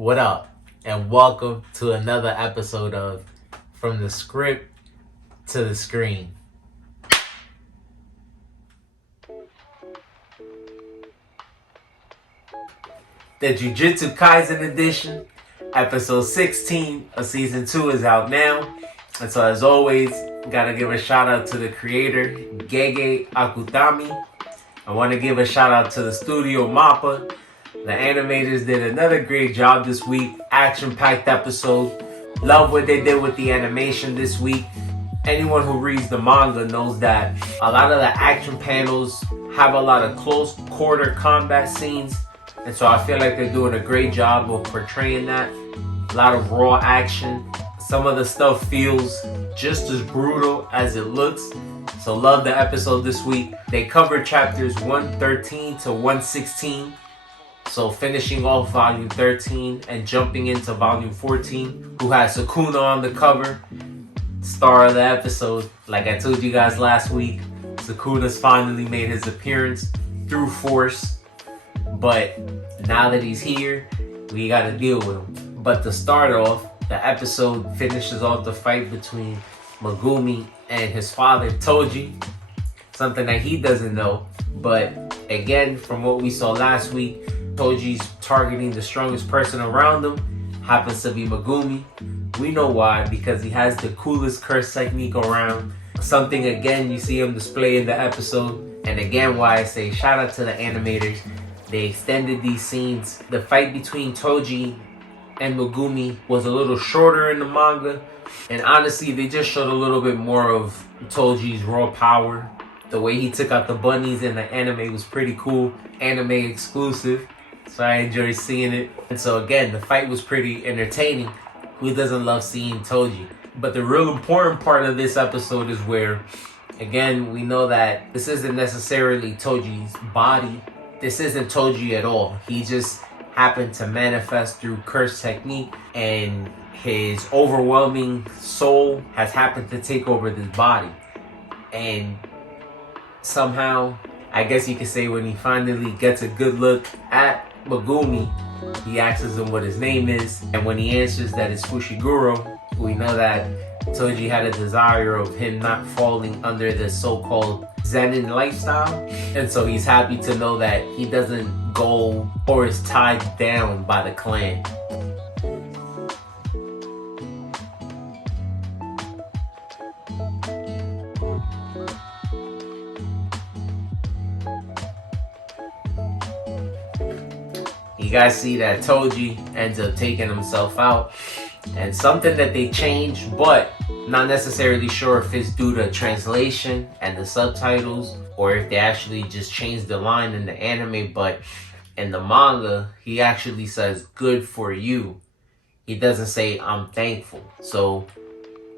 What up? And welcome to another episode of From the Script to the Screen. The Jujutsu Kaisen edition, episode 16 of season 2 is out now. And so as always, gotta give a shout out to the creator, Gege Akutami. I want to give a shout out to the studio Mappa. The animators did another great job this week. Action-packed episode. Love what they did with the animation this week. Anyone who reads the manga knows that a lot of the action panels have a lot of close quarter combat scenes. And so I feel like they're doing a great job of portraying that. A lot of raw action. Some of the stuff feels just as brutal as it looks. So love the episode this week. They covered chapters 113 to 116. So finishing off volume 13 and jumping into volume 14, who has Sukuna on the cover, star of the episode. Like I told you guys last week, Sukuna's finally made his appearance through force. But now that he's here, we gotta deal with him. But to start off, the episode finishes off the fight between Megumi and his father, Toji. Something that he doesn't know. But again, from what we saw last week, Toji's targeting the strongest person around him, happens to be Megumi. We know why, because he has the coolest curse technique around. Something again you see him display in the episode. And again why I say shout out to the animators. They extended these scenes. The fight between Toji and Megumi was a little shorter in the manga. And honestly, they just showed a little bit more of Toji's raw power. The way he took out the bunnies in the anime was pretty cool. Anime exclusive. So I enjoyed seeing it. And so again, the fight was pretty entertaining. Who doesn't love seeing Toji? But the real important part of this episode is where, again, we know that this isn't necessarily Toji's body. This isn't Toji at all. He just happened to manifest through curse technique, and his overwhelming soul has happened to take over this body. And somehow, I guess you could say, when he finally gets a good look at Megumi, he asks him what his name is, and when he answers that it's Fushiguro, we know that Toji had a desire of him not falling under the so-called Zenin lifestyle, and so he's happy to know that he doesn't go or is tied down by the clan. You guys see that Toji ends up taking himself out, and something that they changed, but not necessarily sure if it's due to translation and the subtitles, or if they actually just changed the line in the anime. But in the manga, he actually says "good for you." He doesn't say "I'm thankful." So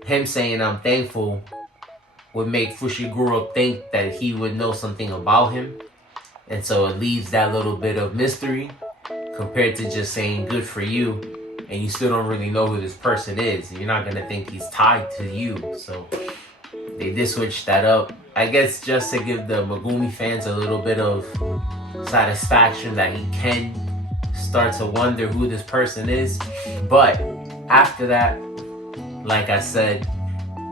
him saying "I'm thankful" would make Fushiguro think that he would know something about him, and so it leaves that little bit of mystery compared to just saying "good for you," and you still don't really know who this person is. You're not gonna think he's tied to you. So they did switch that up, I guess, just to give the Megumi fans a little bit of satisfaction that he can start to wonder who this person is. But after that, like I said,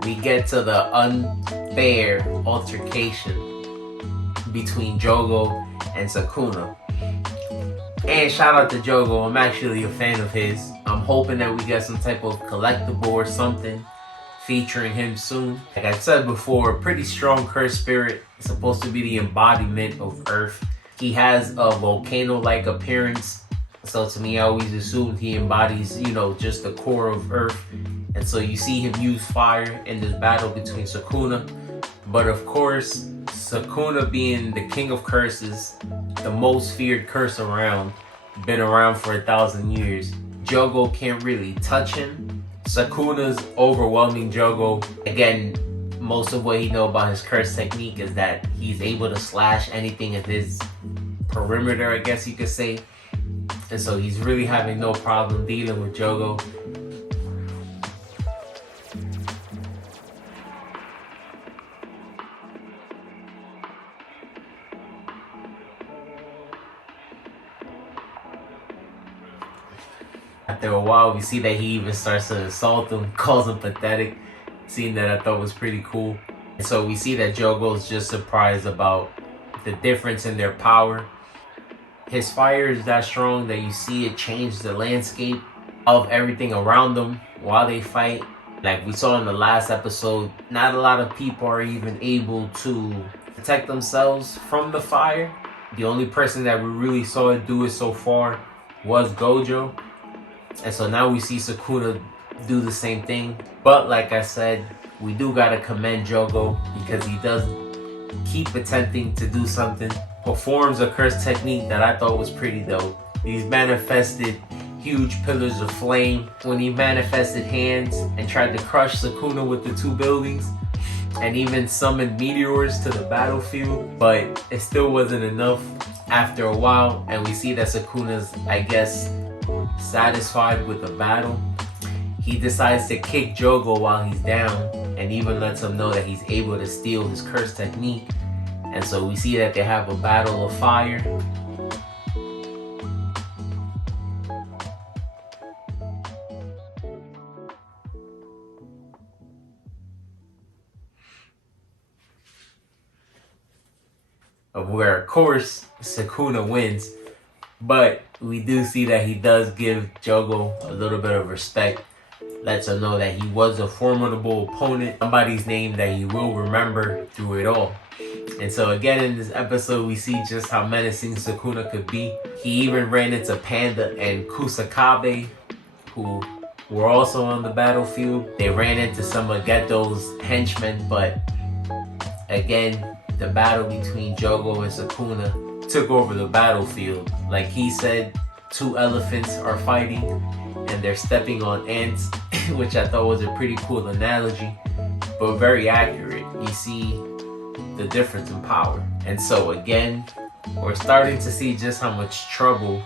we get to the unfair altercation between Jogo and Sukuna. And shout out to Jogo. I'm actually a fan of his. I'm hoping that we get some type of collectible or something featuring him soon. Like I said before, pretty strong curse spirit. It's supposed to be the embodiment of Earth. He has a volcano-like appearance. So to me, I always assumed he embodies, just the core of Earth. And so you see him use fire in this battle between Sukuna. But of course, Sukuna being the king of curses, the most feared curse around, been around for 1,000 years, Jogo can't really touch him. Sukuna's overwhelming Jogo. Again, most of what he knows about his curse technique is that he's able to slash anything in his perimeter, I guess you could say. And so he's really having no problem dealing with Jogo. After a while, we see that he even starts to insult him, calls him pathetic. Scene that I thought was pretty cool. And so we see that Jogo's just surprised about the difference in their power. His fire is that strong that you see it change the landscape of everything around them while they fight. Like we saw in the last episode, not a lot of people are even able to protect themselves from the fire. The only person that we really saw it do it so far was Gojo. And so now we see Sukuna do the same thing. But like I said, we do gotta commend Jogo because he does keep attempting to do something. Performs a curse technique that I thought was pretty dope. He's manifested huge pillars of flame when he manifested hands and tried to crush Sukuna with the two buildings, and even summoned meteors to the battlefield, but it still wasn't enough after a while. And we see that Sukuna's, I guess, satisfied with the battle. He decides to kick Jogo while he's down and even lets him know that he's able to steal his curse technique. And so we see that they have a battle of fire. Of where, of course, Sukuna wins. But we do see that he does give Jogo a little bit of respect. Lets him know that he was a formidable opponent. Somebody's name that he will remember through it all. And so again in this episode, we see just how menacing Sukuna could be. He even ran into Panda and Kusakabe, who were also on the battlefield. They ran into some of Geto's henchmen, but again, the battle between Jogo and Sukuna took over the battlefield. Like he said, two elephants are fighting and they're stepping on ants, which I thought was a pretty cool analogy, but very accurate. You see the difference in power. And so again, we're starting to see just how much trouble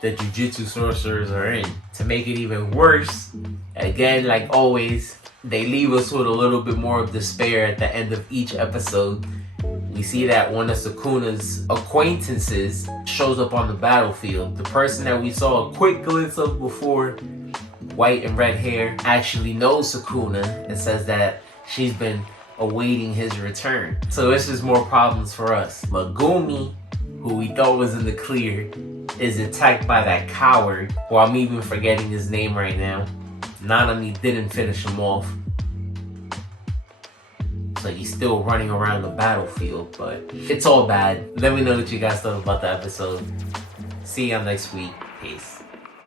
the Jujutsu sorcerers are in. To make it even worse, again, like always, they leave us with a little bit more of despair at the end of each episode. We see that one of Sukuna's acquaintances shows up on the battlefield. The person that we saw a quick glimpse of before, white and red hair, actually knows Sukuna and says that she's been awaiting his return. So it's just more problems for us. Megumi, who we thought was in the clear, is attacked by that coward, who I'm even forgetting his name right now. Nanami didn't finish him off. So he's still running around the battlefield, but it's all bad. Let me know what you guys thought about the episode. See y'all next week. Peace.